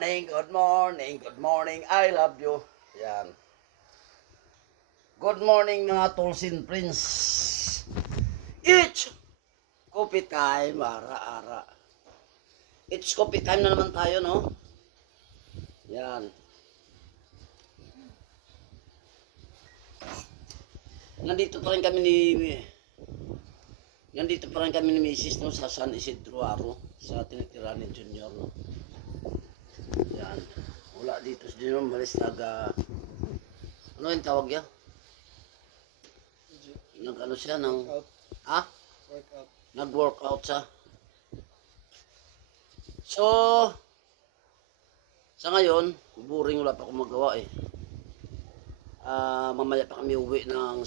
morning, good morning, good morning, I love you. Yan. Good morning mga Tulsin Prince. It's coffee time, ara-ara. It's coffee time na naman tayo, no? Yan. Nandito pa rin kami ni Mrs. no, sa San Isidro Aro, sa tinitirahan ni Junior, no? Yan. Wala dito si Junior, malis ano yung tawag yan? Nag-ano siya ng... Ha? Workout. Nag-workout siya. So, sa ngayon, boring, wala pa akong magawa eh. Mamaya pa kami uwi ng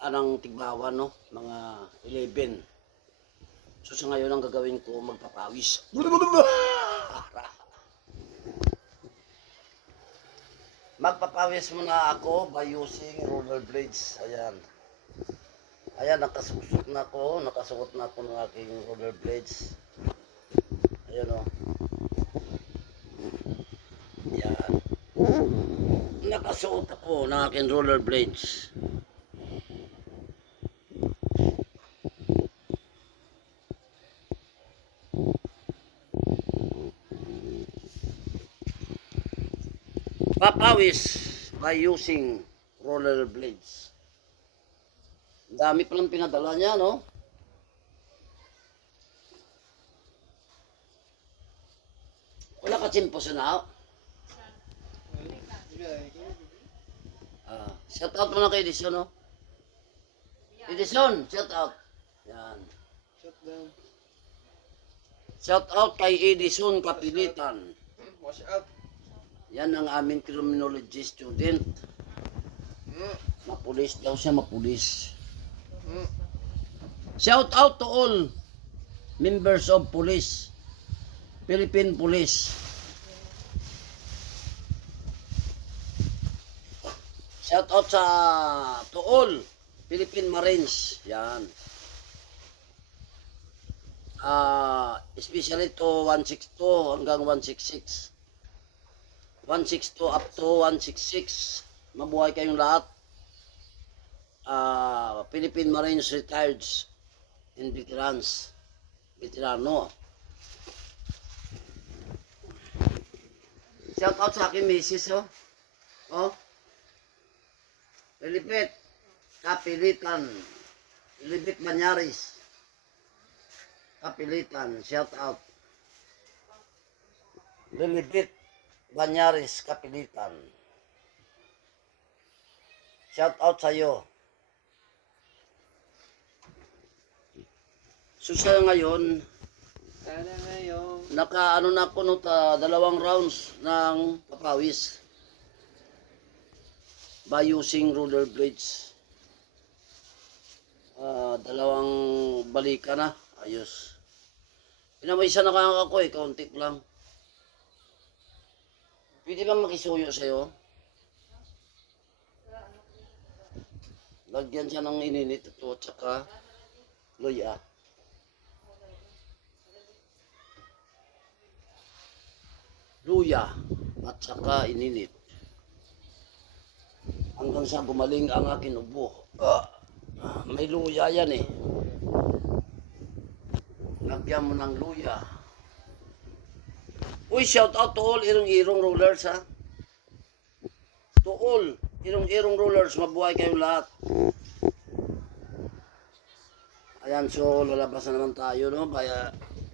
ng Tigbawan, no? Mga 11. So sa ngayon ang gagawin ko, magpapawis. Magpapawis muna ako by using rollerblades. Ayan. Ayan, nakasuot na ako ng aking rollerblades. Ayan o. Ayan. Nakasuot ako ng aking rollerblades. Papawis by using rollerblades. Dami palang pinadala niya, no? Wala ka tsimpo sa nao? Shout out muna kay Edison, no? Edison, shout out. Yan. Shout out kay Edison Kapilitan. Wash out. Yan ang aming criminology student. Mapulis daw siya, mapulis. Shout out to all members of police, Philippine Police. Shout out to all Philippine Marines. Yan. Especially to 162 hanggang 166. 162 up to 166. Mabuhay kayong lahat. Philippine Marines retired and veterans. Veterano. Shout out sa aking misis, oh. Oh. Lilipit. Kapilitan. Lilipit Banyaris. Kapilitan. Shout out. Lilipit Banyaris Kapilitan. Shout out sa iyo. So sa ngayon, naka-ano na ako no, 2 rounds ng papawis by using rollerblades. 2 balikan na. Ayos. Pinamaisa na kaya ako eh, kaunti lang. Pwede bang makisuyo sa'yo? Lagyan siya ng ininit ito at saka luya. Luya at saka ininit. Hanggang sa gumaling ang aking ubo. May luya yan eh. Lagyan mo ng luya. Uy, shout out to all irong-irong rollers, ha? To all irong-irong rollers, mabuhay kayong lahat. Ayan, so lalabas na naman tayo, no?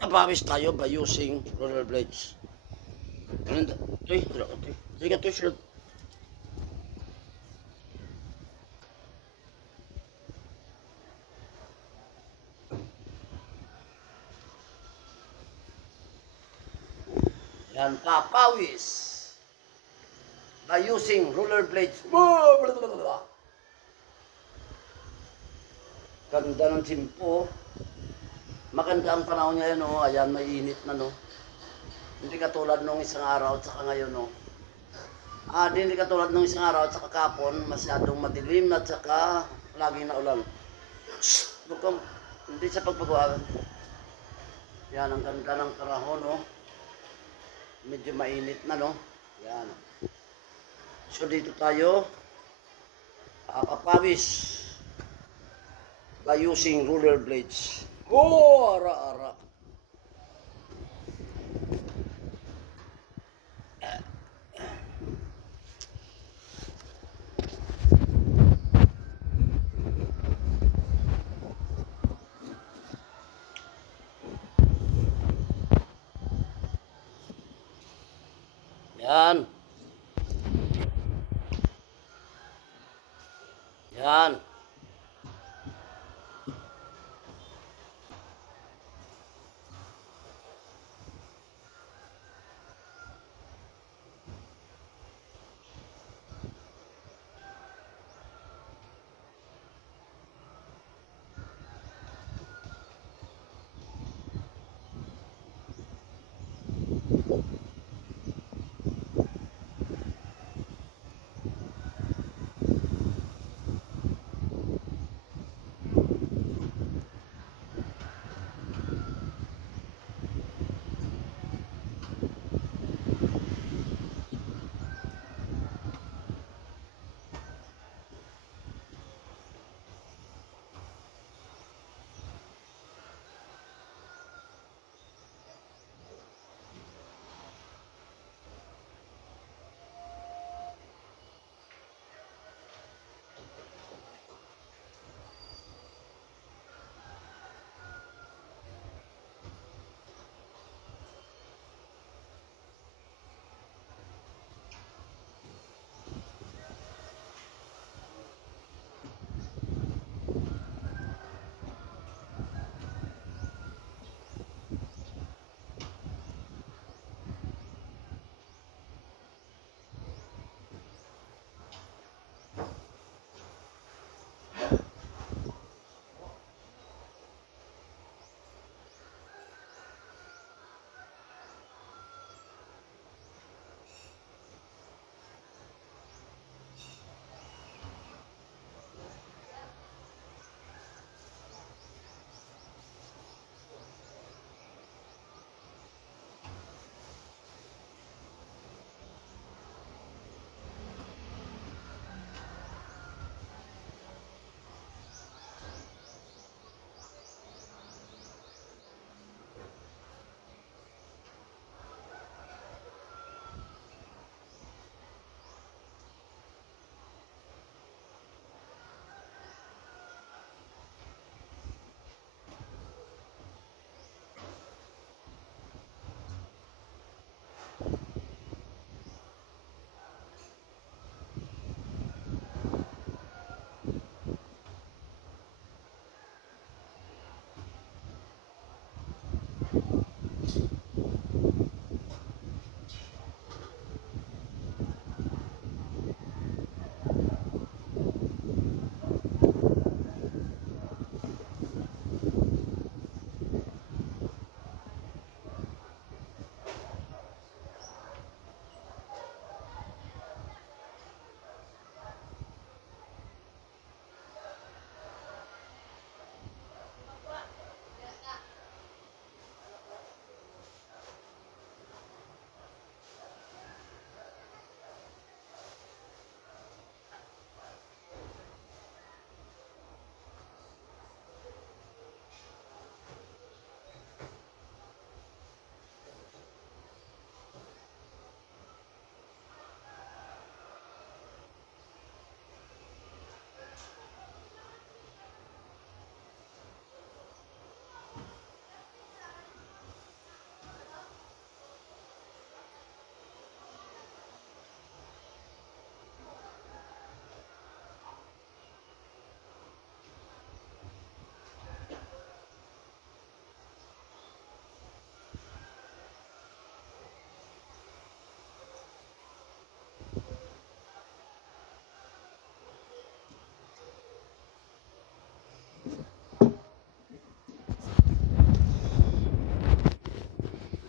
Napawis tayo by using rollerblades. Sige, t-shirt. Yan, papawis by using rollerblades. Ganda ng timpo. Maganda ang panahon ngayon, no? Ayan, mainit na, no? Hindi katulad nung isang araw at saka ngayon, no? Hindi katulad nung isang araw at saka kapon, masyadong madilim at saka laging naulan. Hindi sa pagpagawa. Yan, ang ganda ng panahon, no? medyo mainit na, no? Yan. So dito tayo papawis by using roller blades. Oh, ara-ara. Yan. Yan.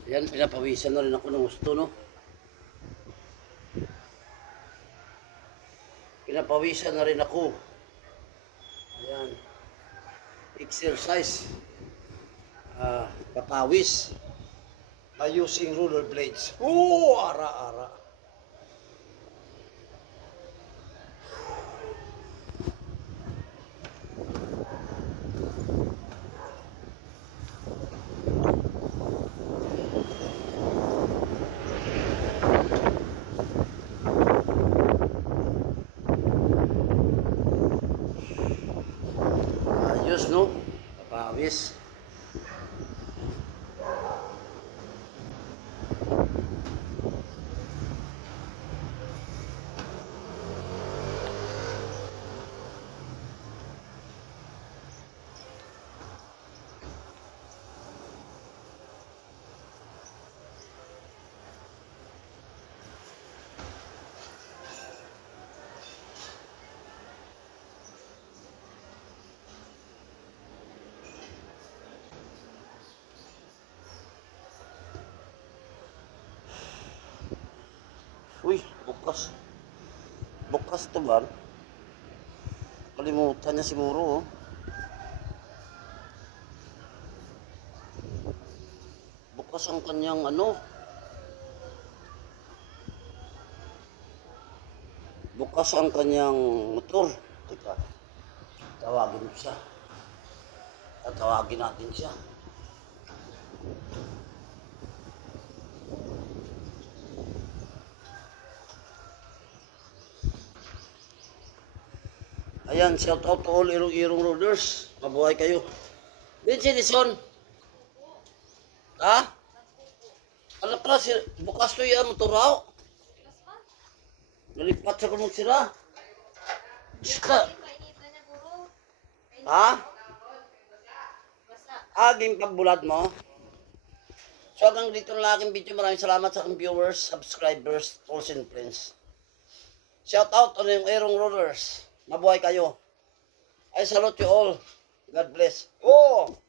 Yan, pinapawisan na rin ako ng gusto, no? Pinapawisan na rin ako. Ayan. Exercise. Papawis. using roller blades. Oh, ara. Ayos, no? Papawis. Uy, bukas. Bukas to ba? Kalimutan niya siguro, oh. Bukas ang kanyang ano. Bukas ang kanyang motor. Teka, tawagin mo siya. Tatawagin natin siya. Ayan, shout out to all Irong-Irong Roaders. Mabuhay kayo. Din si Dison. Ha? Ano pala, bukas to yan, motor raw. Nalipat sa kumong sira. Sika. Ha? Aging pagbulat mo. So hanggang dito na aking video. Maraming salamat sa aking viewers, subscribers, tools and friends. Shout out to yung Irong Roaders. Mabuhay kayo. I salute you all. God bless. Oh!